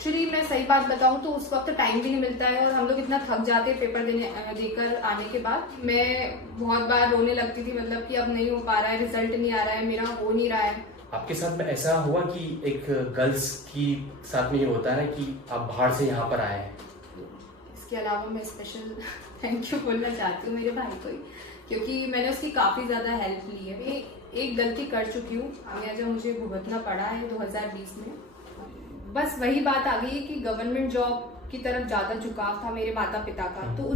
Actually मैं सही बात बताऊं तो उस वक्त टाइम भी नहीं मिलता है और हम लोग इतना थक जाते हैं पेपर देकर आने के बाद। मैं बहुत बार रोने लगती थी, मतलब कि अब नहीं हो पा रहा है, रिजल्ट नहीं आ रहा है, मेरा हो नहीं रहा है। आपके साथ में ऐसा हुआ कि एक गर्ल्स की साथ में ये होता है ना कि आप बाहर से यहाँ पर आए हैं? इसके अलावा मैं स्पेशल थैंक यू बोलना चाहती हूँ मेरे भाई को ही, क्योंकि मैंने उसकी काफ़ी ज़्यादा हेल्प ली है। मैं एक गलती कर चुकी हूँ, जो मुझे भुगतना पड़ा है 2020 में। बस वही बात आ गई कि गवर्नमेंट जॉब की तरफ ज़्यादा झुकाव था मेरे माता पिता का, तो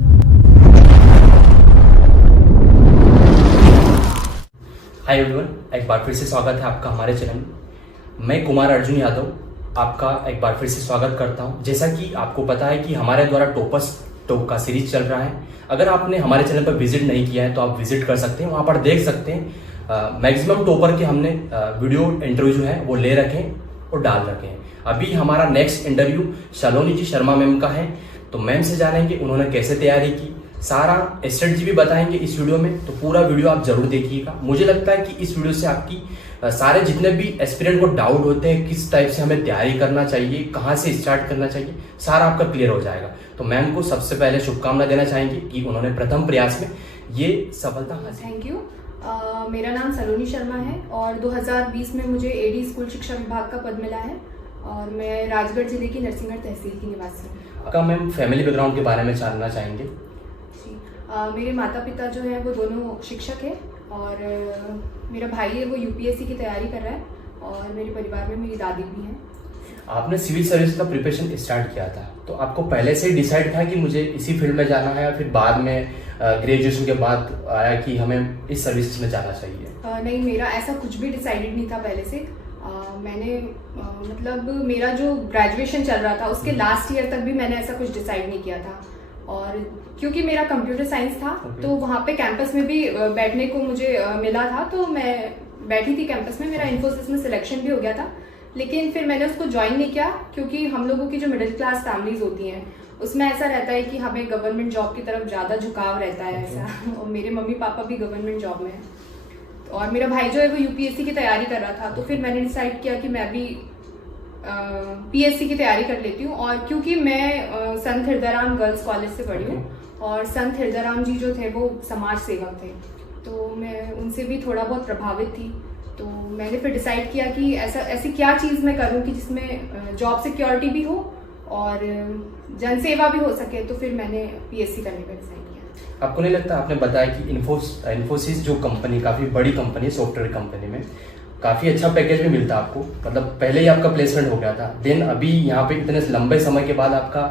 हाय एवरीवन, एक बार फिर से स्वागत है आपका हमारे चैनल में। मैं कुमार अर्जुन यादव आपका एक बार फिर से स्वागत करता हूं। जैसा कि आपको पता है कि हमारे द्वारा टॉपर्स टॉप का सीरीज चल रहा है। अगर आपने हमारे चैनल पर विजिट नहीं किया है तो आप विजिट कर सकते हैं, वहां पर देख सकते हैं मैक्सिमम टॉपर के हमने वीडियो इंटरव्यू जो है वो ले रखे हैं और डाल रखे हैं। अभी हमारा नेक्स्ट इंटरव्यू शालोनी जी शर्मा मैम का है, तो मैम से जानेंगे उन्होंने कैसे तैयारी की, सारा स्ट्रेटजी भी बताएंगे इस वीडियो में। तो पूरा वीडियो आप जरूर देखिएगा। मुझे लगता है कि इस वीडियो से आपकी सारे जितने भी एस्पिरेंट को डाउट होते हैं किस टाइप से हमें तैयारी करना चाहिए, कहाँ से स्टार्ट करना चाहिए, सारा आपका क्लियर हो जाएगा। तो मैम को सबसे पहले शुभकामना देना चाहेंगे कि उन्होंने प्रथम प्रयास में ये सफलता हासिल। Thank you. मेरा नाम सलोनी शर्मा है और 2020 में मुझे एडी स्कूल शिक्षा विभाग का पद मिला है और मैं राजगढ़ जिले की नरसिंहगढ़ तहसील की निवासी हूँ। आपका मैम फैमिली बैकग्राउंड के बारे में जानना चाहेंगे? मेरे माता पिता जो हैं वो दोनों शिक्षक हैं और मेरा भाई है वो यूपीएससी की तैयारी कर रहा है और मेरे परिवार में मेरी दादी भी हैं। आपने सिविल सर्विस का प्रिपरेशन स्टार्ट किया था, तो आपको पहले से ही डिसाइड था कि मुझे इसी फील्ड में जाना है या फिर बाद में ग्रेजुएशन के बाद आया कि हमें इस सर्विसेज में जाना चाहिए? नहीं, मेरा ऐसा कुछ भी डिसाइडेड नहीं था पहले से। मैंने मतलब मेरा जो ग्रेजुएशन चल रहा था उसके लास्ट ईयर तक भी मैंने ऐसा कुछ डिसाइड नहीं किया था। और क्योंकि मेरा कंप्यूटर साइंस था तो वहाँ पे कैंपस में भी बैठने को मुझे मिला था, तो मैं बैठी थी कैंपस में। मेरा इन्फोसिस में सिलेक्शन भी हो गया था, लेकिन फिर मैंने उसको ज्वाइन नहीं किया क्योंकि हम लोगों की जो मिडिल क्लास फैमिलीज होती हैं उसमें ऐसा रहता है कि हमें गवर्नमेंट जॉब की तरफ ज़्यादा झुकाव रहता है ऐसा। और मेरे मम्मी पापा भी गवर्नमेंट जॉब में हैं और मेरा भाई जो है वो यूपीएससी की तैयारी कर रहा था। तो फिर मैंने डिसाइड किया कि मैं भी पीएससी की तैयारी कर लेती हूँ। और क्योंकि मैं संत हृदयराम गर्ल्स कॉलेज से पढ़ी हूँ और संत हृदयराम जी जो थे वो समाज सेवक थे, तो मैं उनसे भी थोड़ा बहुत प्रभावित थी। तो मैंने फिर डिसाइड किया कि ऐसी क्या चीज़ मैं करूँ कि जिसमें जॉब सिक्योरिटी भी हो और जनसेवा भी हो सके। तो फिर मैंने पीएससी करने का डिसाइड किया। आपको नहीं लगता, आपने बताया कि इन्फोसिस जो कंपनी काफ़ी बड़ी कंपनी है, सॉफ्टवेयर कंपनी में काफ़ी अच्छा पैकेज भी मिलता है आपको, मतलब पहले ही आपका प्लेसमेंट हो गया था, देन अभी यहाँ पे इतने लंबे समय के बाद आपका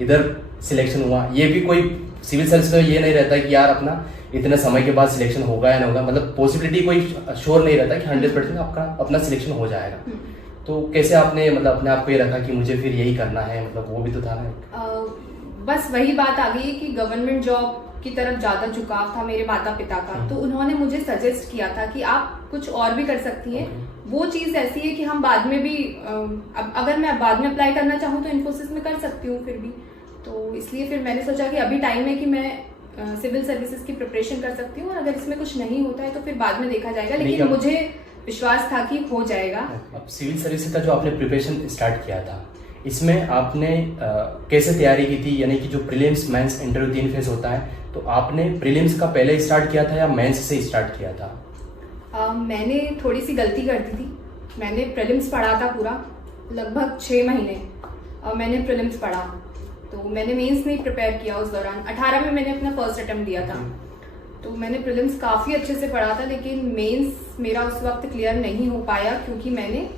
इधर सिलेक्शन हुआ। ये भी कोई सिविल सर्विस में ये नहीं रहता कि यार अपना इतने समय के बाद सिलेक्शन होगा या नहीं होगा, मतलब पॉसिबिलिटी कोई श्योर नहीं रहता कि 100% आपका अपना सिलेक्शन हो जाएगा। तो कैसे आपने मतलब अपने आप को ये रखा कि मुझे फिर यही करना है, मतलब वो भी तो था ना? बस वही बात आ गई कि गवर्नमेंट जॉब की तरफ ज़्यादा झुकाव था मेरे माता पिता का, तो उन्होंने मुझे सजेस्ट किया था कि आप कुछ और भी कर सकती हैं। वो चीज़ ऐसी है कि हम बाद में भी अगर मैं बाद में अप्लाई करना चाहूँ तो इन्फोसिस में कर सकती हूँ फिर भी। तो इसलिए फिर मैंने सोचा कि अभी टाइम है कि मैं सिविल सर्विसेज की प्रिपरेशन कर सकती हूँ और अगर इसमें कुछ नहीं होता है तो फिर बाद में देखा जाएगा, लेकिन मुझे विश्वास था कि हो जाएगा। अब सिविल सर्विसेज का जो आपने प्रिपरेशन स्टार्ट किया था, इसमें आपने कैसे तैयारी की थी? यानी कि जो प्रीलिम्स मेंस इंटरव्यू 3 फेज होता है, तो आपने प्रीलिम्स का पहले स्टार्ट किया था या मेंस से स्टार्ट किया था? मैंने थोड़ी सी गलती कर दी थी। मैंने प्रीलिम्स पढ़ा था पूरा लगभग 6 महीने मैंने प्रीलिम्स पढ़ा, तो मैंने मेंस नहीं प्रिपेयर किया उस दौरान। 18 में मैंने अपना फर्स्ट अटेम्प्ट दिया था, तो मैंने प्रीलिम्स काफ़ी अच्छे से पढ़ा था, लेकिन मेंस मेरा उस वक्त क्लियर नहीं हो पाया क्योंकि मैंने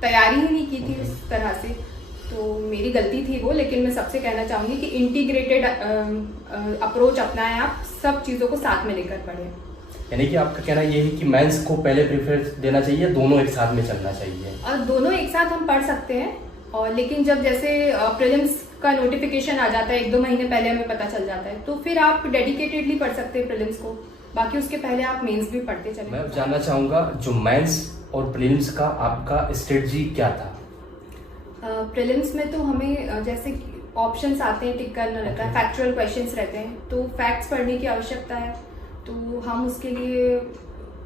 तैयारी ही नहीं की थी उस तरह से। तो मेरी गलती थी वो, लेकिन मैं सबसे कहना चाहूँगी कि इंटीग्रेटेड अप्रोच अपनाएं, आप सब चीज़ों को साथ में लेकर पढ़ें। यानी कि आपका कहना ये है कि मेंस को पहले प्रेफरेंस देना चाहिए, दोनों एक साथ में चलना चाहिए? और दोनों एक साथ हम पढ़ सकते हैं, और लेकिन जब जैसे प्रीलिम्स का नोटिफिकेशन आ जाता है 1-2 महीने पहले हमें पता चल जाता है, तो फिर आप डेडिकेटेडली पढ़ सकते हैं प्रीलिम्स को, बाकी उसके पहले आप मेंस भी पढ़ते चलें। मैं जानना चाहूँगा जो मेंस और प्रीलिम्स का आपका स्ट्रेटजी क्या था? प्रीलिम्स में तो हमें जैसे ऑप्शंस आते हैं टिक करना रहता है, फैक्चुअल क्वेश्चंस रहते हैं, तो फैक्ट्स पढ़ने की आवश्यकता है। तो हम उसके लिए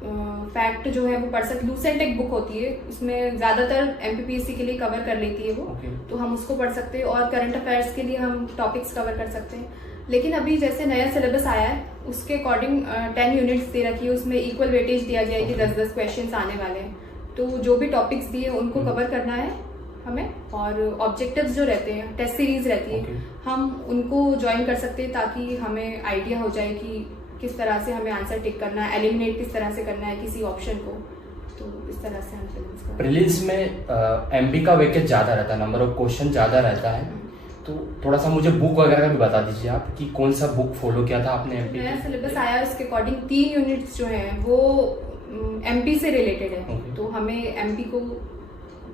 फैक्ट जो है वो पढ़ सकते। लूसेंट एक बुक होती है, उसमें ज़्यादातर MPPSC के लिए कवर कर लेती है वो, तो हम उसको पढ़ सकते हैं। और करंट अफेयर्स के लिए हम टॉपिक्स कवर कर सकते हैं। लेकिन अभी जैसे नया सिलेबस आया है उसके अकॉर्डिंग 10 यूनिट्स दे रखी है, उसमें इक्वल वेटेज दिया गया है कि 10-10 क्वेश्चंस आने वाले हैं। तो जो भी टॉपिक्स दिए उनको कवर करना है हमें। और ऑब्जेक्टिव्स जो रहते हैं, टेस्ट सीरीज रहती है, हम उनको ज्वाइन कर सकते हैं ताकि हमें आइडिया हो जाए कि किस तरह से हमें आंसर टिक करना है, एलिमिनेट किस तरह से करना है किसी ऑप्शन को। तो इस तरह से हम प्रीलिम्स का प्रीलिम्स में MP का वेटेज ज़्यादा रहता है, नंबर ऑफ क्वेश्चन ज़्यादा रहता है। तो थोड़ा सा मुझे बुक वगैरह का भी बता दीजिए आप कि कौन सा बुक फॉलो किया था आपने MP नया सिलेबस आया है उसके अकॉर्डिंग 3 यूनिट्स जो हैं वो MP से रिलेटेड है। तो हमें MP को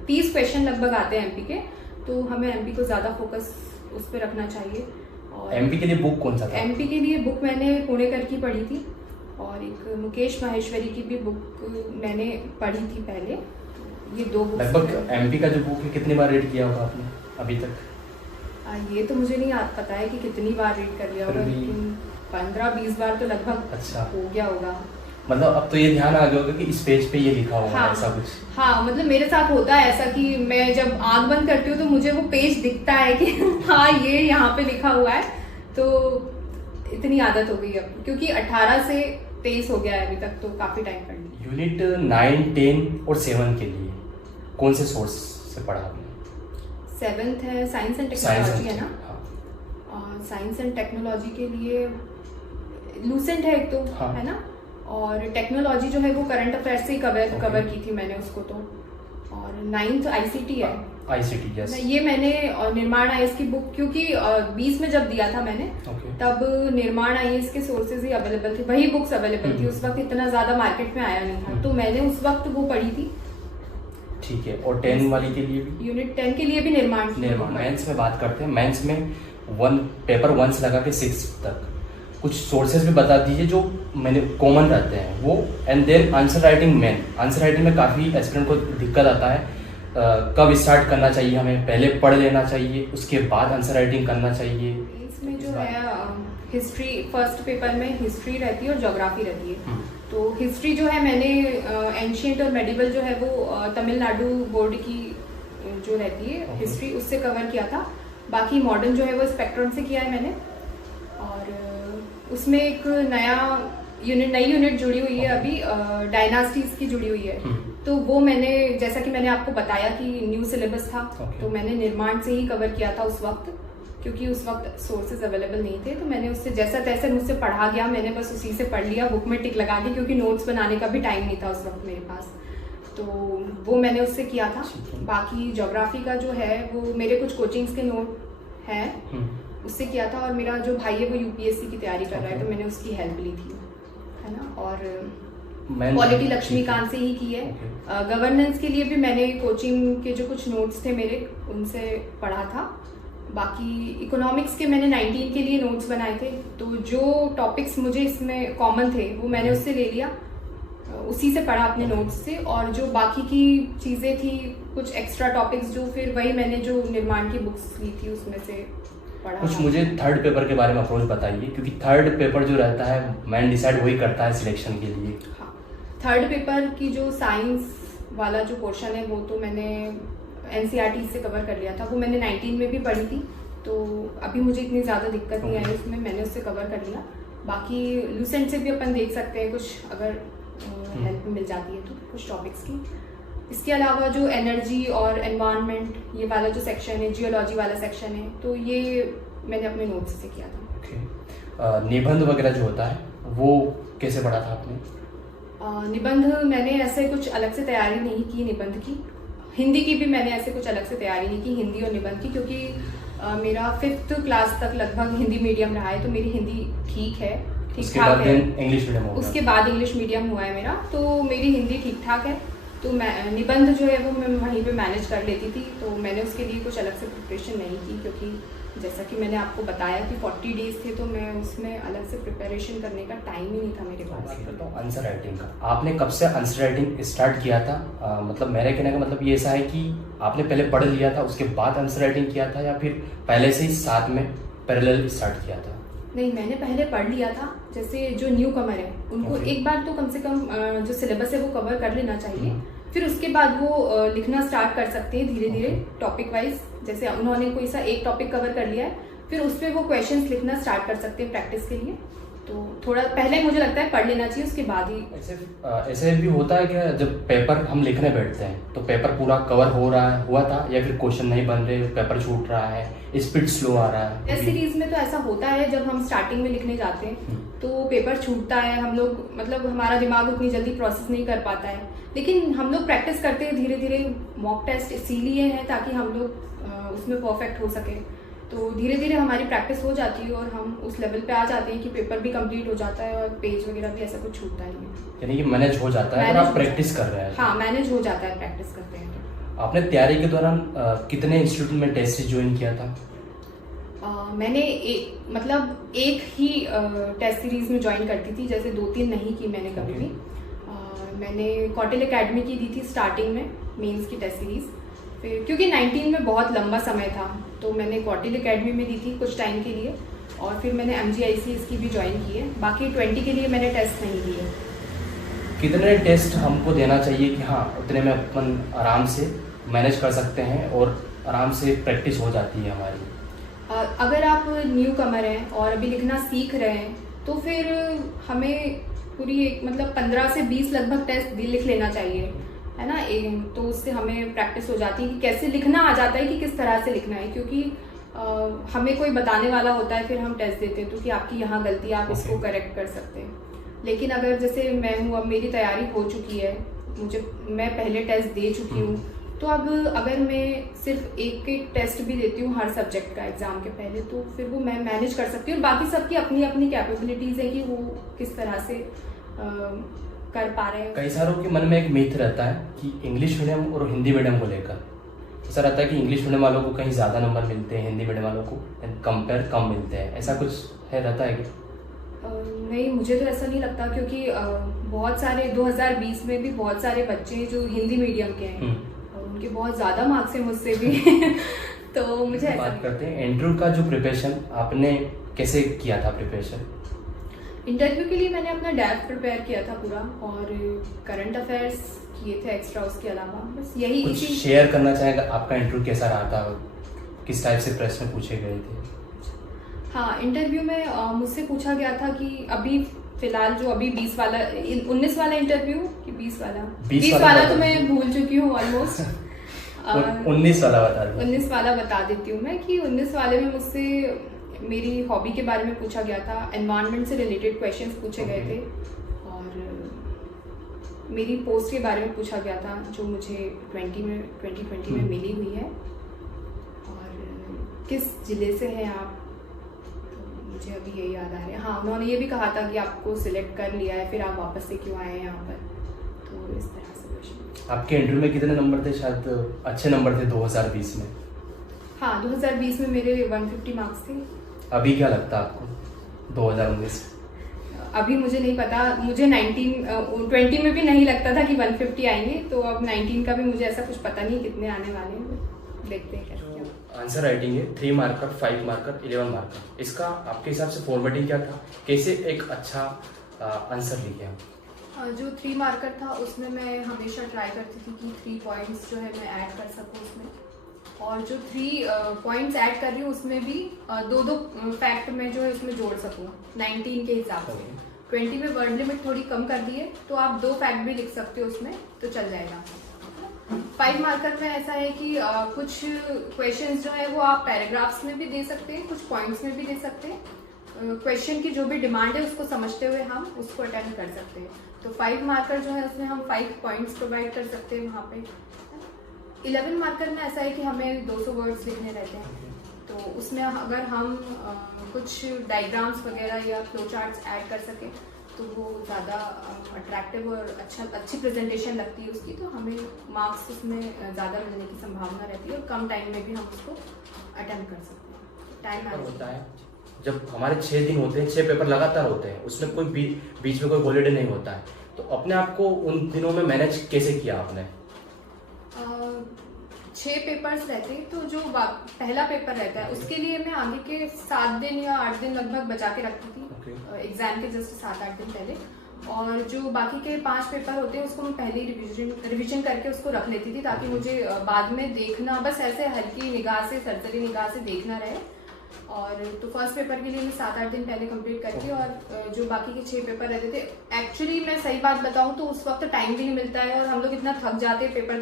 30 क्वेश्चन लगभग आते हैं MP के, तो हमें MP को ज़्यादा फोकस उस पर रखना चाहिए। और MP के लिए बुक कौन सा था? MP के लिए बुक मैंने पुणेकर की पढ़ी थी और एक मुकेश माहेश्वरी की भी बुक मैंने पढ़ी थी पहले। ये 2 बुक लगभग MP का जो बुक है कितनी बार रीड किया होगा आपने अभी तक? ये तो मुझे नहीं पता है कि कितनी बार रीड कर लिया होगा, लेकिन 15-20 बार तो लगभग अच्छा हो गया होगा। मतलब अब तो ये ध्यान आ गया होगा कि इस पेज पे ये लिखा होगा। हाँ, ऐसा कुछ? हाँ, मतलब मेरे साथ होता है ऐसा कि मैं जब आंख बंद करती हूँ तो मुझे वो पेज दिखता है कि हाँ ये यहाँ पे लिखा हुआ है। तो इतनी आदत हो गई अब, क्योंकि 18 से 23 हो गया है अभी तक, तो काफी टाइम पढ़ लिया। यूनिट 9, 10 और 7 के लिए कौन से सोर्स से पढ़ा आपने? 7th है साइंस एंड टेक्नोलॉजी है ना। साइंस एंड टेक्नोलॉजी के लिए लूसेंट है एक तो, है ना। और टेक्नोलॉजी जो है वो करंट अफेयर से ही कवर की थी मैंने उसको तो। और 9th ICT है। ICT yes. ये मैंने निर्माण IAS की बुक, क्योंकि 20 में जब दिया था मैंने तब निर्माण IAS के सोर्सेज ही अवेलेबल थे, वही बुक्स अवेलेबल थी। उस वक्त इतना ज्यादा मार्केट में आया नहीं था, तो मैंने उस वक्त वो पढ़ी थी। ठीक है। और 10 वाली के लिए भी? यूनिट 10 के लिए भी निर्माण। मेंस में बात करते हैं। मेंस में पेपर 1 से लगा के 6 तक कुछ सोर्सेज भी बता दीजिए जो मैंने कॉमन रहते हैं वो। And then answer writing answer writing में काफ़ी एस्पिरेंट को दिक्कत आता है। कब स्टार्ट करना चाहिए हमें? पहले पढ़ लेना चाहिए उसके बाद आंसर राइटिंग करना चाहिए? इसमें जो है हिस्ट्री, फर्स्ट पेपर में हिस्ट्री रहती है और ज्योग्राफी रहती है। तो हिस्ट्री जो है मैंने एंशिएंट और मेडिवल जो है वो तमिलनाडु बोर्ड की जो रहती है हिस्ट्री, उससे कवर किया था। बाकी मॉडर्न जो है वो स्पेक्ट्रम से किया है मैंने। और उसमें एक नई यूनिट जुड़ी हुई है अभी, डायनास्टीज की जुड़ी हुई है। तो वो मैंने, जैसा कि मैंने आपको बताया कि न्यू सिलेबस था, तो मैंने निर्माण से ही कवर किया था उस वक्त, क्योंकि उस वक्त सोर्सेज अवेलेबल नहीं थे। तो मैंने उससे जैसा तैसे मुझसे पढ़ा गया, मैंने बस उसी से पढ़ लिया, बुक में टिक लगा के, क्योंकि नोट्स बनाने का भी टाइम नहीं था उस वक्त मेरे पास। तो वो मैंने उससे किया था। बाकी ज्योग्राफी का जो है वो मेरे कुछ कोचिंग्स के नोट हैं, उससे किया था। और मेरा जो भाई है वो UPSC की तैयारी कर रहा है, तो मैंने उसकी हेल्प ली थी, है ना। और पॉलिटी लक्ष्मीकांत से ही की है। गवर्नेंस के लिए भी मैंने कोचिंग के जो कुछ नोट्स थे मेरे, उनसे पढ़ा था। बाकी इकोनॉमिक्स के मैंने 19 के लिए नोट्स बनाए थे, तो जो टॉपिक्स मुझे इसमें कॉमन थे वो मैंने उससे ले लिया, उसी से पढ़ा अपने नोट्स से। और जो बाकी की चीज़ें थी, कुछ एक्स्ट्रा टॉपिक्स, जो फिर वही मैंने जो निर्माण की बुक्स ली थी उसमें से पढ़ा। कुछ मुझे थर्ड पेपर के बारे में अप्रोच बताइए, क्योंकि थर्ड पेपर जो रहता है मैन डिसाइड वही करता है सिलेक्शन के लिए। हाँ, थर्ड पेपर की जो साइंस वाला जो पोर्शन है वो तो मैंने NCERT से कवर कर लिया था, वो मैंने 19 में भी पढ़ी थी, तो अभी मुझे इतनी ज़्यादा दिक्कत नहीं आई उसमें, मैंने उससे कवर कर लिया। बाकी लूसेंट से भी अपन देख सकते हैं कुछ, अगर हेल्प मिल जाती है तो कुछ टॉपिक्स की। इसके अलावा जो एनर्जी और एनवायरनमेंट ये वाला जो सेक्शन है, जियोलॉजी वाला सेक्शन है, तो ये मैंने अपने नोट्स से किया था। निबंध वगैरह जो होता है वो कैसे पढ़ा था आपने? निबंध मैंने ऐसे कुछ अलग से तैयारी नहीं की निबंध की। हिंदी की भी मैंने ऐसे कुछ अलग से तैयारी नहीं की, हिंदी और निबंध की, क्योंकि मेरा 5th क्लास तक लगभग हिंदी मीडियम रहा है, तो मेरी हिंदी ठीक है, ठीक ठाक है। इंग्लिश मीडियम होगा? उसके बाद इंग्लिश मीडियम हुआ है मेरा, तो मेरी हिंदी ठीक ठाक है। तो मैं निबंध जो है वो मैं वहीं पे मैनेज कर लेती थी, तो मैंने उसके लिए कुछ अलग से प्रिपरेशन नहीं की, क्योंकि जैसा कि मैंने आपको बताया कि 40 डेज थे, तो मैं उसमें अलग से प्रिपरेशन करने का टाइम ही नहीं था मेरे पास। तो आंसर राइटिंग का आपने कब से आंसर राइटिंग स्टार्ट किया था? मतलब मेरे कहने का मतलब ये ऐसा है कि आपने पहले पढ़ लिया था उसके बाद आंसर राइटिंग किया था, या फिर पहले से ही साथ में पैरेलल स्टार्ट किया था? नहीं, मैंने पहले पढ़ लिया था। जैसे जो न्यू कमर है उनको Okay. एक बार तो कम से कम जो सिलेबस है वो कवर कर लेना चाहिए। फिर उसके बाद वो लिखना स्टार्ट कर सकते हैं धीरे धीरे टॉपिक वाइज। जैसे उन्होंने कोई सा एक टॉपिक कवर कर लिया है, फिर उस पर वो क्वेश्चंस लिखना स्टार्ट कर सकते हैं प्रैक्टिस के लिए। तो थोड़ा पहले मुझे लगता है पढ़ लेना चाहिए, उसके बाद ही। ऐसे भी होता है कि जब पेपर हम लिखने बैठते हैं तो पेपर पूरा कवर हुआ था, या फिर क्वेश्चन नहीं बन रहे, पेपर छूट रहा है, स्पीड स्लो आ रहा है? टेस्ट सीरीज में तो ऐसा होता है, जब हम स्टार्टिंग में लिखने जाते हैं तो पेपर छूटता है, हम लोग मतलब हमारा दिमाग उतनी जल्दी प्रोसेस नहीं कर पाता है। लेकिन हम लोग प्रैक्टिस करते हैं धीरे धीरे। मॉक टेस्ट इसीलिए है ताकि हम लोग उसमें परफेक्ट हो सके। तो धीरे धीरे हमारी प्रैक्टिस हो जाती है और हम उस लेवल पे आ जाते हैं कि पेपर भी कंप्लीट हो जाता है और पेज वगैरह भी ऐसा कुछ छूटता नहीं है। यानी कि मैनेज हो जाता है अगर आप प्रैक्टिस कर रहे हैं। हाँ, मैनेज हो जाता है प्रैक्टिस करते हैं तो। आपने तैयारी के दौरान कितने इंस्टीट्यूट में टेस्ट ज्वाइन किया था? मैंने मतलब एक ही टेस्ट सीरीज में ज्वाइन करती थी, जैसे 2-3 नहीं की मैंने कभी भी। मैंने कौटिल्य एकेडमी की दी थी स्टार्टिंग में मेंस की टेस्ट सीरीज। फिर क्योंकि 19 में बहुत लंबा समय था तो मैंने कौटिल्य एकेडमी में दी थी कुछ टाइम के लिए, और फिर मैंने MGICS की भी ज्वाइन की है। बाकी 20 के लिए मैंने टेस्ट नहीं दिए। कितने टेस्ट हमको देना चाहिए कि हाँ उतने में अपन आराम से मैनेज कर सकते हैं और आराम से प्रैक्टिस हो जाती है हमारी? अगर आप न्यू कमर हैं और अभी लिखना सीख रहे हैं तो फिर हमें पूरी मतलब 15 से 20 लगभग टेस्ट भी लिख लेना चाहिए, है ना। तो उससे हमें प्रैक्टिस हो जाती है कि कैसे लिखना आ जाता है कि किस तरह से लिखना है। क्योंकि हमें कोई बताने वाला होता है, फिर हम टेस्ट देते हैं तो कि आपकी यहाँ गलती, आप इसको करेक्ट कर सकते हैं। लेकिन अगर जैसे मैं हूँ, अब मेरी तैयारी हो चुकी है, मैं पहले टेस्ट दे चुकी हूँ, तो अब अगर मैं सिर्फ एक एक टेस्ट भी देती हूँ हर सब्जेक्ट का एग्जाम के पहले, तो फिर वो मैं मैनेज कर सकती हूँ। और बाकी सबकी अपनी अपनी कैपेबिलिटीज है कि वो किस तरह से कर पा रहे हैं। कई सारों के मन में एक मिथ रहता है कि इंग्लिश मीडियम और हिंदी मीडियम को लेकर ऐसा रहता है कि इंग्लिश मीडियम वालों को कहीं ज़्यादा नंबर मिलते हैं, हिंदी मीडियम वालों को कंपेयर कम मिलते हैं। ऐसा कुछ है, रहता है क्या? नहीं, मुझे तो ऐसा नहीं लगता। क्योंकि बहुत सारे 2020 में भी बहुत सारे बच्चे हैं जो हिंदी मीडियम के हैं और उनके बहुत ज़्यादा मार्क्स हैं मुझसे भी तो मुझे ऐसा बात करते हैं इंटरव्यू का। जो प्रिपरेशन आपने कैसे किया था प्रिपरेशन? इंटरव्यू के लिए मैंने अपना डैप प्रिपेयर किया था पूरा, और करंट अफेयर्स किए थे एक्स्ट्रा। उसके अलावा बस यही। कुछ शेयर करना चाहेगा? आपका इंटरव्यू कैसा रहा था, किस टाइप से प्रश्न पूछे गए थे? हाँ, इंटरव्यू में मुझसे पूछा गया था कि अभी फिलहाल जो अभी 19 वाला इंटरव्यू कि 20 वाला 20 वाला तो मैं भूल चुकी हूँ ऑलमोस्ट 19 वाला बता दो। 19 वाला बता देती हूँ मैं कि 19 वाले में मुझसे मेरी हॉबी के बारे में पूछा गया था, एनवायरनमेंट से रिलेटेड क्वेश्चंस पूछे गए थे, और मेरी पोस्ट के बारे में पूछा गया था जो मुझे 2020 में मिली हुई है, और किस जिले से हैं आप, तो मुझे अभी ये याद आ रहा है। हाँ, उन्होंने ये भी कहा था कि आपको सिलेक्ट कर लिया है, फिर आप वापस से क्यों आए हैं यहाँ पर, तो इस तरह से क्वेश्चन। आपके इंटरव्यू में कितने नंबर थे? शायद अच्छे नंबर थे 2020 में। हाँ, 2020 में मेरे 150 मार्क्स थे। अभी क्या लगता है आपको 2019? अभी मुझे नहीं पता। मुझे 20 में भी नहीं लगता था कि 150 आएंगे, तो अब 19 का भी मुझे ऐसा कुछ पता नहीं कितने आने वाले हैं। देखते हैं क्या। आंसर राइटिंग है 3 मार्कर, 5 मार्कर, 11 मार्कर। इसका आपके हिसाब से फॉर्मेटिंग क्या था? कैसे एक अच्छा आंसर लिखे आप? जो 3 मार्कर था उसमें मैं हमेशा ट्राई करती थी कि 3 पॉइंट्स जो है मैं ऐड कर सकूँ उसमें, और जो 3 पॉइंट्स ऐड कर रही हूँ उसमें भी 2-2 फैक्ट में जो है उसमें जोड़ सकूँ 19 के हिसाब से। 20 में वर्ड लिमिट थोड़ी कम कर दी है, तो आप 2 फैक्ट भी लिख सकते हो उसमें, तो चल जाएगा। 5 मार्कर में ऐसा है कि कुछ क्वेश्चंस जो है वो आप पैराग्राफ्स में भी दे सकते हैं, कुछ पॉइंट्स में भी दे सकते हैं। क्वेश्चन की जो भी डिमांड है उसको समझते हुए हम उसको अटेंड कर सकते हैं। तो 5 मार्कर जो है उसमें हम 5 पॉइंट्स प्रोवाइड कर सकते हैं वहाँ पे। 11 मार्कर में ऐसा है कि हमें 200 वर्ड्स लिखने रहते हैं, तो उसमें अगर हम कुछ डायग्राम्स वगैरह या फ्लो चार्ट्स ऐड कर सकें तो वो ज़्यादा अट्रैक्टिव और अच्छी प्रेजेंटेशन लगती है उसकी, तो हमें मार्क्स उसमें ज़्यादा मिलने की संभावना रहती है और कम टाइम में भी हम उसको अटेम्प्ट कर सकते हैं। टाइम होता है जब हमारे 6 दिन होते हैं, 6 पेपर लगातार होते हैं, उसमें कोई बीच में कोई हॉलीडे नहीं होता है, तो अपने आप को उन दिनों में मैनेज कैसे किया आपने? 6 पेपर्स रहते हैं, तो जो पहला पेपर रहता है उसके लिए मैं आगे के 7 दिन या 8 दिन लगभग बचा के रखती थी, एग्जाम के जस्ट 7-8 दिन पहले। और जो बाकी के 5 पेपर होते हैं उसको मैं पहले ही रिविजन करके उसको रख लेती थी, ताकि मुझे बाद में देखना बस ऐसे हल्की निगाह से, सरसरी निगाह से देखना रहे। और तो फर्स्ट पेपर के लिए मैं 7-8 दिन पहले कंप्लीट करती, और जो बाकी के 6 पेपर रहते थे, एक्चुअली मैं सही बात बताऊं तो उस वक्त टाइम भी नहीं मिलता है, और हम लोग इतना थक जाते हैं पेपर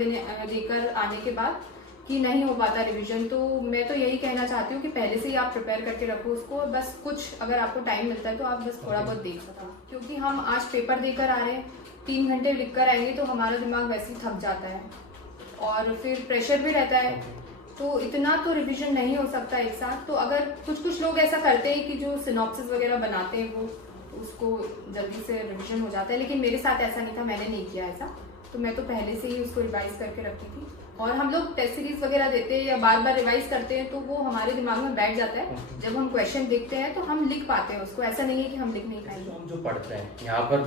देकर आने के बाद कि नहीं हो पाता रिवीजन। तो मैं तो यही कहना चाहती हूँ कि पहले से ही आप प्रिपेयर करके रखो उसको, बस कुछ अगर आपको टाइम मिलता है तो आप बस थोड़ा बहुत देख सकते हो, क्योंकि हम आज पेपर देकर आ रहे हैं, 3 घंटे लिख कर आएंगे तो हमारा दिमाग वैसे ही थक जाता है, और फिर प्रेशर भी रहता है, तो इतना तो रिवीजन नहीं हो सकता एक साथ। तो अगर कुछ लोग ऐसा करते हैं कि जो सिनॉप्सिस वगैरह बनाते हैं वो उसको जल्दी से रिवीजन हो जाता है, लेकिन मेरे साथ ऐसा नहीं था, मैंने नहीं किया ऐसा। तो मैं तो पहले से ही उसको रिवाइज करके रखती थी, और हम लोग टेस्ट सीरीज वगैरह देते हैं या बार बार रिवाइज करते हैं तो वो हमारे दिमाग में बैठ जाता है। जब हम क्वेश्चन देखते हैं तो हम लिख पाते हैं उसको, ऐसा नहीं है कि हम लिख नहीं पाएंगे। हम जो पढ़ते हैं यहाँ पर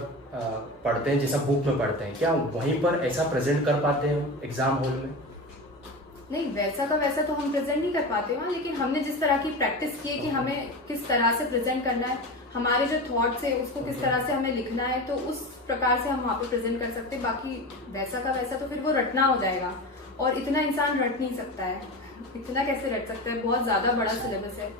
पढ़ते हैं, जैसा बुक में पढ़ते हैं, क्या वहीं पर ऐसा प्रेजेंट कर पाते हैं एग्जाम हॉल में? नहीं, वैसा का वैसा तो हम प्रेजेंट नहीं कर पाते वहाँ, लेकिन हमने जिस तरह की प्रैक्टिस की है कि हमें किस तरह से प्रेजेंट करना है, हमारे जो थॉट्स है उसको किस तरह से हमें लिखना है, तो उस प्रकार से हम वहाँ पे प्रेजेंट कर सकते हैं। बाकी वैसा का वैसा तो फिर वो रटना हो जाएगा, और इतना इंसान रट नहीं सकता है, इतना कैसे रट सकता है, बहुत ज्यादा बड़ा सिलेबस है,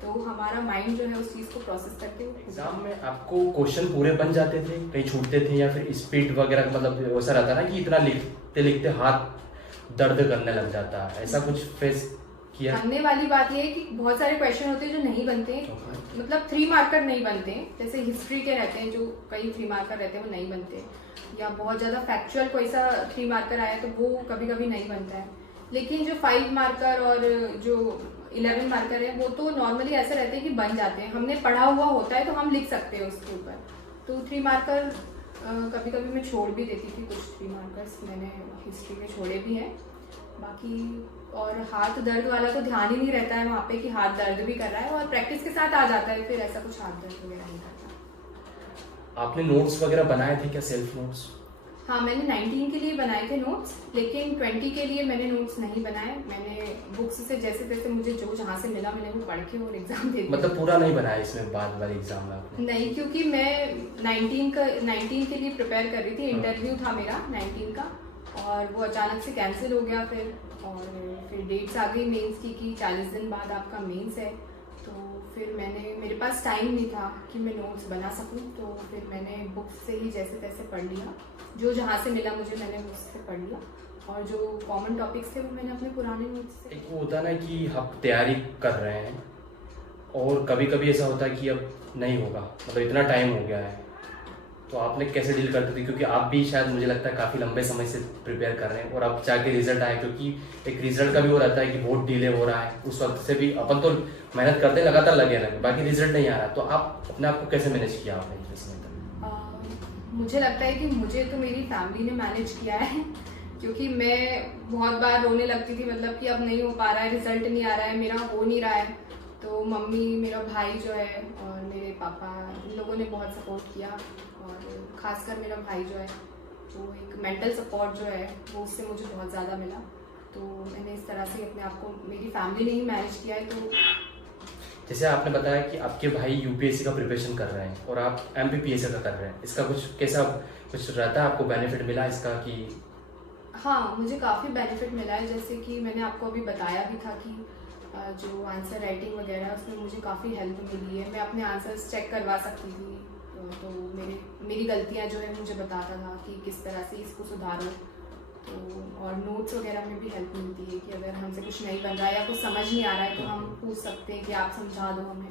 तो हमारा माइंड जो है उस चीज को प्रोसेस करके। एग्जाम में आपको क्वेश्चन पूरे बन जाते थे, कहीं छूटते थे, या फिर स्पीड वगैरह, मतलब वैसा रहता ना कि इतना लिखते लिखते हाथ दर्द करने लग जाता है, ऐसा कुछ फेस किया? बनने वाली बात यह है कि बहुत सारे क्वेश्चन होते हैं जो नहीं बनते, मतलब 3 मार्कर नहीं बनते, जैसे हिस्ट्री के रहते हैं जो कई 3 मार्कर रहते हैं वो नहीं बनते, या बहुत ज्यादा फैक्चुअल कोई सा 3 मार्कर आया तो वो कभी कभी नहीं बनता है। लेकिन जो 5 मार्कर और जो 11 मार्कर है वो तो नॉर्मली ऐसे रहते हैं कि बन जाते हैं, हमने पढ़ा हुआ होता है तो हम लिख सकते हैं उसके ऊपर। तो 3 मार्कर कभी कभी मैं छोड़ भी देती थी, कुछ 3 मार्कर्स मैंने हिस्ट्री के छोड़े भी हैं। बाकी और हाथ दर्द वाला तो ध्यान ही नहीं रहता है वहाँ पे कि हाथ दर्द भी कर रहा है, और प्रैक्टिस के साथ आ जाता है, फिर ऐसा कुछ हाथ दर्द वगैरह नहीं करता। आपने नोट्स वगैरह बनाए थे क्या, सेल्फ नोट्स? हाँ, मैंने 19 के लिए बनाए थे नोट्स, लेकिन 20 के लिए मैंने नोट्स नहीं बनाए। मैंने बुक्स से जैसे तैसे मुझे जो जहाँ से मिला मैंने वो पढ़ के और एग्जाम दे दिया। मतलब पूरा नहीं बनाया इसमें बाद वाले एग्जाम में आपने? नहीं, क्योंकि मैं 19 के लिए प्रिपेयर कर रही थी, इंटरव्यू था मेरा 19 का, और वो अचानक से कैंसिल हो गया फिर डेट्स आ गई मेंस की कि 40 दिन बाद आपका मेंस है। तो फिर मेरे पास टाइम नहीं था कि मैं नोट्स बना सकूं, तो फिर मैंने बुक से ही जैसे तैसे पढ़ लिया, जो जहाँ से मिला मुझे मैंने उससे पढ़ लिया, और जो कॉमन टॉपिक्स थे वो मैंने अपने पुराने नोट्स से। एक वो होता ना कि हम तैयारी कर रहे हैं और कभी कभी ऐसा होता है कि अब नहीं होगा, मतलब इतना टाइम हो गया है, तो आपने कैसे डील करते थे? क्योंकि आप भी शायद मुझे लगता है काफ़ी लंबे समय से प्रिपेयर कर रहे हैं और अब जाके रिजल्ट आए, क्योंकि एक रिजल्ट का भी वो रहता है कि बहुत डिले हो रहा है, उस वक्त से भी अपन तो मेहनत करते हैं, लगातार लगे रहें, बाकी रिजल्ट नहीं आ रहा, तो आप अपने आप को कैसे मैनेज किया आपने इस समय तक? मुझे लगता है कि मुझे तो मेरी फैमिली ने मैनेज किया है, क्योंकि मैं बहुत बार रोने लगती थी, मतलब कि अब नहीं हो पा रहा है, रिजल्ट नहीं आ रहा है, मेरा हो नहीं रहा है। तो मम्मी, मेरा भाई जो है और मेरे पापा, इन लोगों ने बहुत सपोर्ट किया, और खासकर मेरा भाई जो है वो एक मेंटल सपोर्ट जो है वो उससे मुझे बहुत ज़्यादा मिला। तो मैंने इस तरह से अपने आप को, मेरी फैमिली ने ही मैनेज किया है। तो जैसे आपने बताया कि आपके भाई यूपीएससी का प्रिपरेशन कर रहे हैं और आप एमपीपीएससी का कर रहे हैं, इसका कुछ रहता है, आपको बेनिफिट मिला इसका कि? हाँ, मुझे काफ़ी बेनिफिट मिला है, जैसे कि मैंने आपको अभी बताया भी था कि जो आंसर राइटिंग वगैरह उसमें मुझे काफ़ी हेल्प मिली है, मैं अपने आंसर्स चेक करवा सकती थी, तो मेरी गलतियाँ जो है मुझे बताता था कि किस तरह से इसको सुधारो। तो और नोट्स वगैरह में भी हेल्प मिलती है कि अगर हमसे कुछ नहीं बन रहा है या कुछ समझ नहीं आ रहा है तो हम पूछ सकते हैं कि आप समझा दो हमें,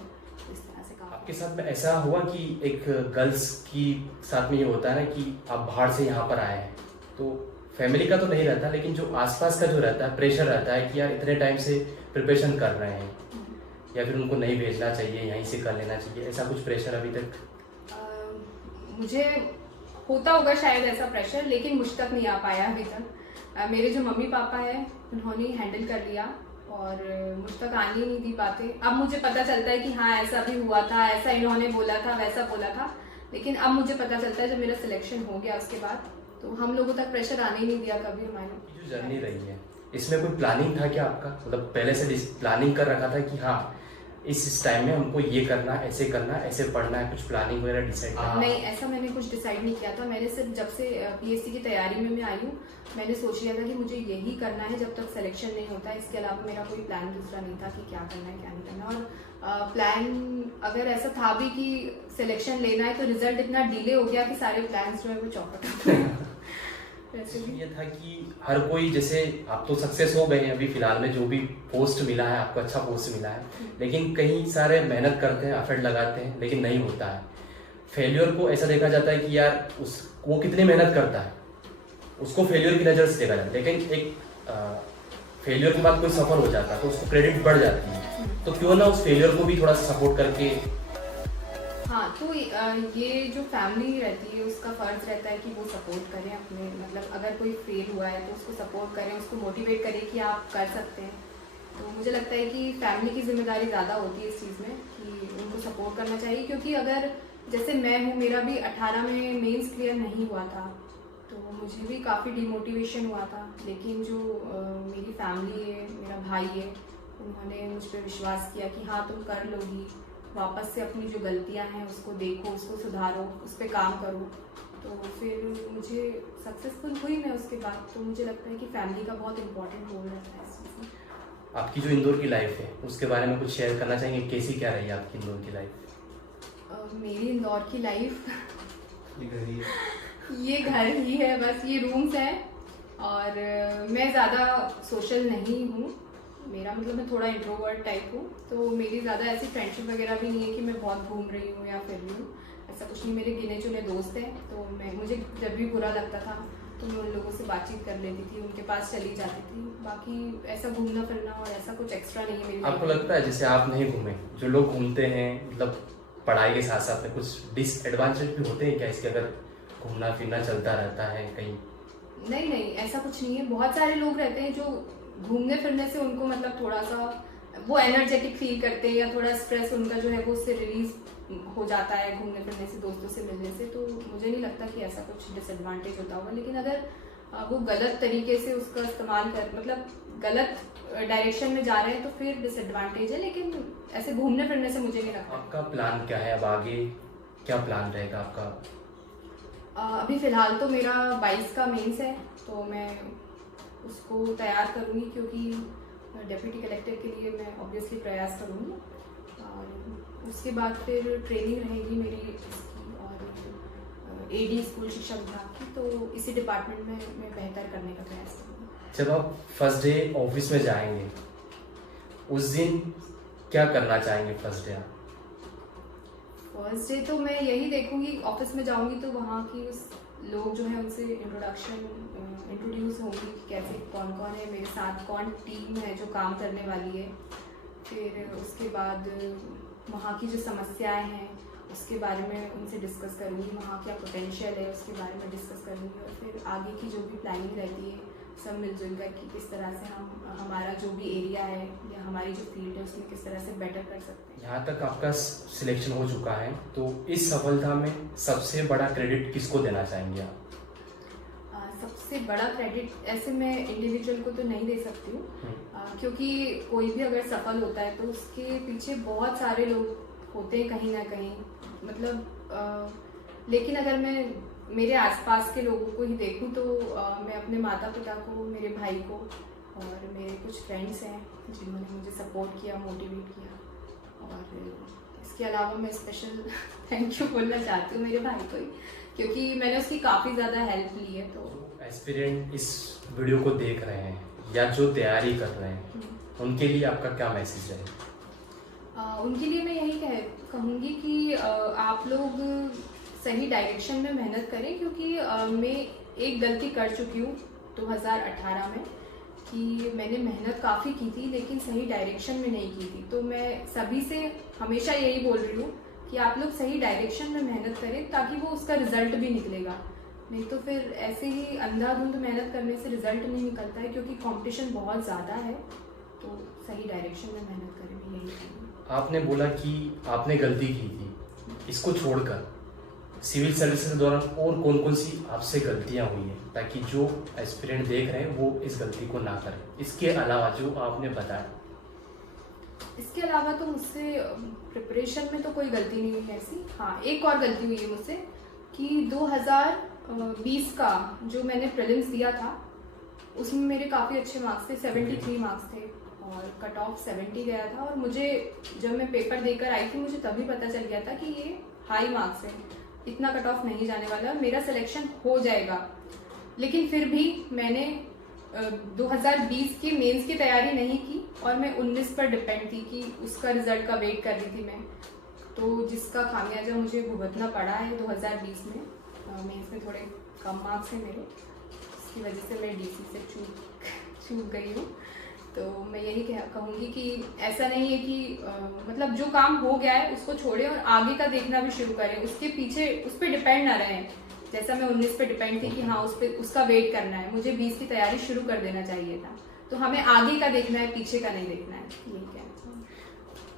इस तरह से काम। आपके साथ में ऐसा हुआ कि एक गर्ल्स की साथ में ये होता है ना कि आप बाहर से यहाँ पर आए हैं, तो फैमिली का तो नहीं रहता, लेकिन जो आसपास का जो रहता है प्रेशर रहता है कि यार इतने टाइम से प्रिपरेशन कर रहे हैं, या फिर उनको नहीं भेजना चाहिए, यहीं से कर लेना चाहिए, ऐसा कुछ प्रेशर अभी तक? मुझे होता होगा शायद ऐसा प्रेशर, लेकिन मुझ तक नहीं आ पाया अभी तक। मेरे जो मम्मी पापा हैं उन्होंने हैंडल कर लिया और मुझ तक आनी ही नहीं थी बातें। अब मुझे पता चलता है कि हाँ ऐसा भी हुआ था, ऐसा इन्होंने बोला था, वैसा बोला था, लेकिन अब मुझे पता चलता है जब मेरा सिलेक्शन हो गया उसके बाद, तो हम लोगों तक प्रेशर आने ही नहीं दिया कभी हमारे। जो जर्नी रही है इसमें कोई प्लानिंग था क्या आपका, मतलब पहले से प्लानिंग कर रखा था कि हाँ इस टाइम में हमको ये करना, ऐसे पढ़ना है, कुछ प्लानिंग वगैरह डिसाइड करना? नहीं, ऐसा मैंने कुछ डिसाइड नहीं किया था। मैंने सिर्फ जब से पीएससी की तैयारी में मैं आई हूँ, मैंने सोच लिया था कि मुझे यही करना है जब तक सिलेक्शन नहीं होता है। इसके अलावा मेरा कोई प्लान दूसरा नहीं था कि क्या करना है क्या नहीं करना। और प्लान अगर ऐसा था भी कि सिलेक्शन लेना है तो रिजल्ट इतना डिले हो गया कि सारे प्लान्स जो है वो चौपट हो गए। वैसे भी ये था कि हर कोई, जैसे आप तो सक्सेस हो गए हैं अभी फिलहाल में, जो भी पोस्ट मिला है आपको अच्छा पोस्ट मिला है, लेकिन कई सारे मेहनत करते हैं, एफर्ट लगाते हैं, लेकिन नहीं होता है। फेलियर को ऐसा देखा जाता है कि यार वो कितनी मेहनत करता है, उसको फेलियर की नज़र से देखा जाता है। लेकिन एक फेलियर के बाद कोई सफल हो जाता है तो उसको क्रेडिट बढ़ जाती है। तो क्यों ना उस फेलियर को भी थोड़ा सा सपोर्ट करके। हाँ, तो ये जो फैमिली रहती है उसका फर्ज रहता है कि वो सपोर्ट करें अपने, मतलब अगर कोई फेल हुआ है तो उसको सपोर्ट करें, उसको मोटिवेट करें कि आप कर सकते हैं। तो मुझे लगता है कि फैमिली की जिम्मेदारी ज़्यादा होती है इस चीज़ में कि उनको सपोर्ट करना चाहिए। क्योंकि अगर जैसे मैं हूँ, मेरा भी 18 में मेंस क्लियर नहीं हुआ था तो मुझे भी काफ़ी डिमोटिवेशन हुआ था। लेकिन जो मेरी फैमिली है, मेरा भाई है, उन्होंने मुझ पर विश्वास किया कि हाँ तुम कर लोगी, वापस से अपनी जो गलतियां हैं उसको देखो, उसको सुधारो, उस पर काम करो। तो फिर मुझे सक्सेसफुल हुई मैं उसके बाद। तो मुझे लगता है कि फैमिली का बहुत इंपॉर्टेंट रोल रहता है इस चीज़ में। आपकी जो इंदौर की लाइफ है उसके बारे में कुछ शेयर करना चाहेंगे, कैसी क्या रही आपकी इंदौर की लाइफ? मेरी इंदौर की लाइफ ये ये घर ही है, बस ये रूम्स हैं। और मैं ज़्यादा सोशल नहीं हूँ, मेरा मतलब मैं थोड़ा इंट्रोवर्ट टाइप हूँ। तो मेरी ज़्यादा ऐसी फ्रेंडशिप वगैरह भी नहीं है कि मैं बहुत घूम रही हूँ या फिर रही हूँ, ऐसा कुछ नहीं। मेरे गिने चुने दोस्त हैं, तो मुझे जब भी बुरा लगता था तो मैं उन लोगों से बातचीत कर लेती थी, उनके पास चली जाती थी। बाकी ऐसा घूमना फिरना और ऐसा कुछ एक्स्ट्रा नहीं है मेरी। आपको लगता है जैसे आप नहीं घूमे, जो लोग घूमते हैं, मतलब पढ़ाई के साथ साथ में कुछ डिसएडवांटेज भी होते हैं क्या इसके, अगर घूमना फिरना चलता रहता है कहीं? नहीं, ऐसा कुछ नहीं है। बहुत सारे लोग रहते हैं जो घूमने फिरने से उनको मतलब थोड़ा सा वो एनर्जेटिक फील करते हैं या थोड़ा स्ट्रेस उनका जो है वो उससे रिलीज हो जाता है घूमने फिरने से, दोस्तों से मिलने से। तो मुझे नहीं लगता कि ऐसा कुछ डिसएडवांटेज होता होगा। लेकिन अगर वो गलत तरीके से उसका इस्तेमाल कर, मतलब गलत डायरेक्शन में जा रहे हैं तो फिर डिसएडवांटेज है। लेकिन ऐसे घूमने फिरने से मुझे नहीं लगता। आपका प्लान क्या है अब आगे, क्या प्लान रहेगा आपका? अभी फ़िलहाल तो मेरा 22 का मेंस है, तो मैं उसको तैयार करूँगी क्योंकि डेप्यूटी कलेक्टर के लिए मैं ऑब्वियसली प्रयास करूँगी। और उसके बाद फिर ट्रेनिंग रहेगी मेरी इसकी और एडी स्कूल शिक्षा विभाग की, तो इसी डिपार्टमेंट में मैं बेहतर करने का प्रयास करूँगी। जब आप फर्स्ट डे ऑफिस में जाएंगे उस दिन क्या करना चाहेंगे फर्स्ट डे आप? फर्स्ट डे तो मैं यही देखूंगी, ऑफिस में जाऊंगी तो वहाँ की उस लोग जो है उनसे इंट्रोड्यूस होंगी कि कैसे कौन कौन है मेरे साथ, कौन टीम है जो काम करने वाली है। फिर उसके बाद वहाँ की जो समस्याएं हैं उसके बारे में उनसे डिस्कस करूँगी, वहाँ क्या पोटेंशियल है उसके बारे में डिस्कस करूँगी। और फिर आगे की जो भी प्लानिंग रहती है सब मिलजुल कर कि किस तरह से हम हमारा जो भी एरिया है या हमारी जो फील्ड है उसमें किस तरह से बेटर कर सकते हैं। यहाँ तक आपका सिलेक्शन हो चुका है, तो इस सफलता में सबसे बड़ा क्रेडिट किसको देना चाहेंगे आप? सबसे बड़ा क्रेडिट ऐसे मैं इंडिविजुअल को तो नहीं दे सकती हूँ, क्योंकि कोई भी अगर सफल होता है तो उसके पीछे बहुत सारे लोग होते हैं कहीं ना कहीं, मतलब लेकिन अगर मैं मेरे आसपास के लोगों को ही देखूं तो मैं अपने माता पिता को, मेरे भाई को और मेरे कुछ फ्रेंड्स हैं जिन्होंने मुझे सपोर्ट किया, मोटिवेट किया। और इसके अलावा मैं स्पेशल थैंक यू बोलना चाहती हूँ मेरे भाई को ही, क्योंकि मैंने उसकी काफ़ी ज़्यादा हेल्प ली है। तो एस्पिरेंट इस वीडियो को देख रहे हैं या जो तैयारी कर रहे हैं उनके लिए आपका क्या मैसेज है? उनके लिए मैं यही कहूँगी कि आप लोग सही डायरेक्शन में मेहनत करें, क्योंकि मैं एक गलती कर चुकी हूँ 2018 में कि मैंने मेहनत काफ़ी की थी लेकिन सही डायरेक्शन में नहीं की थी। तो मैं सभी से हमेशा यही बोल रही हूँ कि आप लोग सही डायरेक्शन में मेहनत करें ताकि वो उसका रिजल्ट भी निकलेगा। नहीं तो फिर ऐसे ही अंधाधुंध मेहनत करने से रिजल्ट नहीं निकलता है, क्योंकि कंपटीशन बहुत ज़्यादा है। तो सही डायरेक्शन में मेहनत करें, मैं यही कहूँगी। आपने बोला कि आपने गलती की थी, इसको छोड़कर सिविल सर्विसेज के दौरान और कौन कौन सी आपसे गलतियां हुई हैं, ताकि जो एस्पिरेंट देख रहे हैं वो इस गलती को ना करें, इसके अलावा जो आपने बताया? इसके अलावा तो मुझसे प्रिपरेशन में तो कोई गलती नहीं हुई ऐसी। हाँ, एक और गलती हुई है मुझसे कि 2020 का जो मैंने प्रीलिम्स दिया था उसमें मेरे काफ़ी अच्छे मार्क्स थे, 73 मार्क्स थे और कट ऑफ 70 गया था। और मुझे जब मैं पेपर देकर आई थी मुझे तभी पता चल गया था कि ये हाई मार्क्स है, इतना कट ऑफ नहीं जाने वाला, मेरा सिलेक्शन हो जाएगा। लेकिन फिर भी मैंने 2020 की मेंस की तैयारी नहीं की और मैं 19 पर डिपेंड थी कि उसका रिजल्ट का वेट कर रही थी मैं, तो जिसका खामियाजा मुझे भुगतना पड़ा है 2020 में। मेंस में थोड़े कम मार्क्स हैं मेरे, इसकी वजह से मैं डीसी से चूक गई हूँ। तो मैं यही कहूँगी कि ऐसा नहीं है कि मतलब जो काम हो गया है उसको छोड़े और आगे का देखना भी शुरू करें, उसके पीछे उस पर डिपेंड ना रहें। जैसा मैं 19 पे डिपेंड थी कि हाँ उस पे उसका वेट करना है, मुझे 20 की तैयारी शुरू कर देना चाहिए था। तो हमें आगे का देखना है, पीछे का नहीं देखना है, यही कहना।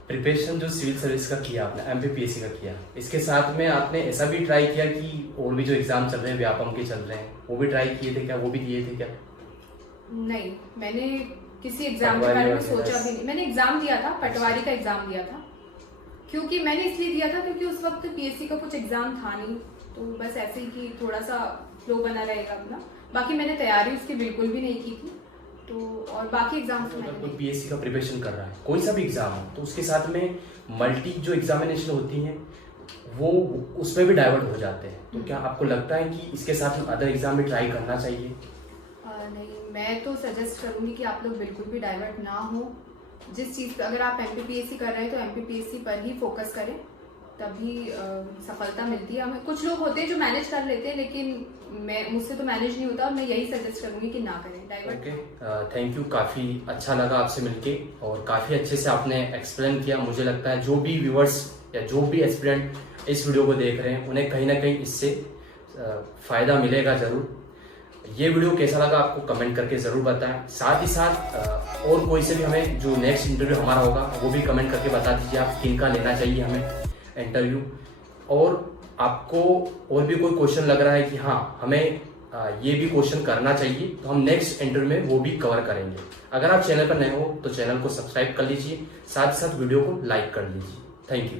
प्रिपरेशन जो सिविल सर्विस का किया आपने, एमपीपीएससी का किया, इसके साथ में आपने ऐसा भी ट्राई किया कि और भी जो एग्जाम चल रहे हैं, व्यापम के चल रहे हैं, वो भी ट्राई किए थे क्या, वो भी दिए थे क्या? नहीं, मैंने किसी एग्जाम के बारे में सोचा भी नहीं। मैंने एग्जाम दिया था, पटवारी का एग्जाम दिया था, क्योंकि मैंने इसलिए दिया था क्योंकि उस वक्त पीएससी का कुछ एग्जाम था नहीं, तो बस ऐसे ही कि थोड़ा सा फ्लो बना रहेगा अपना। बाकी मैंने तैयारी उसकी बिल्कुल भी नहीं की थी। तो और बाकी एग्जाम्स अगर कोई पीएससी का प्रिपरेशन कर रहा है, कोई सा भी एग्जाम हो, तो उसके साथ में मल्टी जो एग्जामिनेशन होती हैं वो उसमें भी डाइवर्ट हो जाते हैं, तो क्या आपको लगता है कि इसके साथ में अदर एग्जाम भी ट्राई करना चाहिए? नहीं, मैं तो सजेस्ट करूंगी कि आप लोग बिल्कुल भी डाइवर्ट ना हो। जिस चीज़ पर अगर आप एमपीपीएससी कर रहे हैं तो एमपीपीएससी पर ही फोकस करें, तभी सफलता मिलती है हमें। कुछ लोग होते हैं जो मैनेज कर लेते हैं, लेकिन मुझसे तो मैनेज नहीं होता और मैं यही सजेस्ट करूंगी कि ना करें डाइवर्ट। ओके, थैंक यू, काफ़ी अच्छा लगा आपसे मिलके और काफ़ी अच्छे से आपने एक्सप्लेन किया। मुझे लगता है जो भी व्यूअर्स या जो भी एस्पिरेंट इस वीडियो को देख रहे हैं उन्हें कहीं ना कहीं इससे फ़ायदा मिलेगा ज़रूर। ये वीडियो कैसा लगा आपको कमेंट करके ज़रूर बताएं। साथ ही साथ और कोई से भी हमें जो नेक्स्ट इंटरव्यू हमारा होगा वो भी कमेंट करके बता दीजिए आप किनका लेना चाहिए हमें इंटरव्यू। और आपको और भी कोई क्वेश्चन लग रहा है कि हाँ हमें ये भी क्वेश्चन करना चाहिए, तो हम नेक्स्ट इंटरव्यू में वो भी कवर करेंगे। अगर आप चैनल पर नए हो तो चैनल को सब्सक्राइब कर लीजिए, साथ ही साथ वीडियो को लाइक कर लीजिए। Thank you.